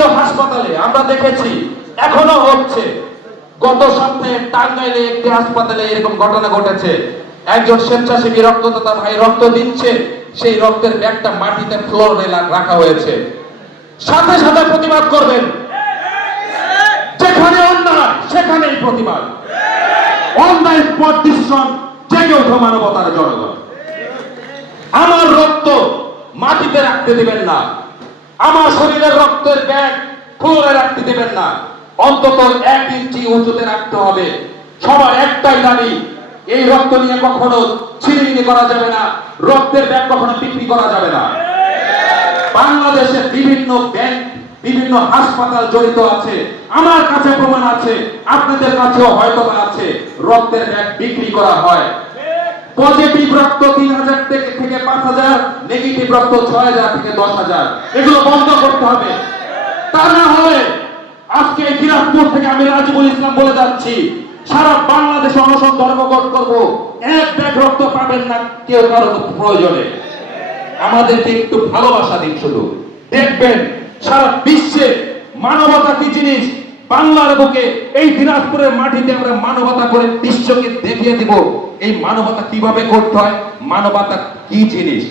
বিভিন্ন হাসপাতালে আমরা দেখেছি, এখনো হচ্ছে। গত সপ্তাহে টাঙ্গাইলে একটি হাসপাতালে এরকম ঘটনা ঘটেছে। একজন স্বেচ্ছাসেবী রক্তদাতা ভাই রক্ত দিচ্ছে, সেই রক্তের ব্যাগটা মাটিতে ফ্লোরে রাখা হয়েছে। সাথে সাথে প্রতিবাদ করবেন, যেখানে অন্যায় সেখানেই প্রতিবাদ। অন দ্য স্পট ডিসিশন, জেগে ওঠো মানবতার জনগণ। আমার রক্ত মাটিতে রাখতে দিবেন না, আমার শরীরের রক্তের ব্যাগ ফ্লোরে রাখতে দিবেন না, অন্তত 1 ইঞ্চি উঁচুতে রাখতে হবে। সবার একটাই দাবি, এই রক্ত নিয়ে কখনো ছিনিমিনি করা যাবে না, রক্তের ব্যাগ কখনো বিক্রি করা যাবে না। বাংলাদেশের বিভিন্ন ব্যাংক, বিভিন্ন হাসপাতাল জড়িত আছে, আমার কাছে প্রমাণ আছে, আপনাদের কাছেও হয়তো আছে, রক্তের ব্যাগ বিক্রি করা হয়। পজিটিভ রক্ত 3000 থেকে 5000, নেগেটিভ রক্ত 6000 থেকে 10000। এগুলো বন্ধ করতে হবে। তা না হলে আজকে দিনাজপুর থেকে আমি রাজিবুল ইসলাম বলে যাচ্ছি, সারা বাংলাদেশে অনশন ধর্মঘট করব। 1 ব্যাগ রক্ত পাবেন না কেউ কারো প্রয়োজনে। আমাদেরকে একটু ভালোবাসা দিন। শুধু দেখবেন সারা বিশ্বে মানবতা কি জিনিস। বাংলার বুকে এই দিনাজপুরের মাটিতে আমরা মানবতা করে বিশ্বকে দেখিয়ে দিব এই মানবতা কিভাবে করতে হয়, মানবতা কি জিনিস।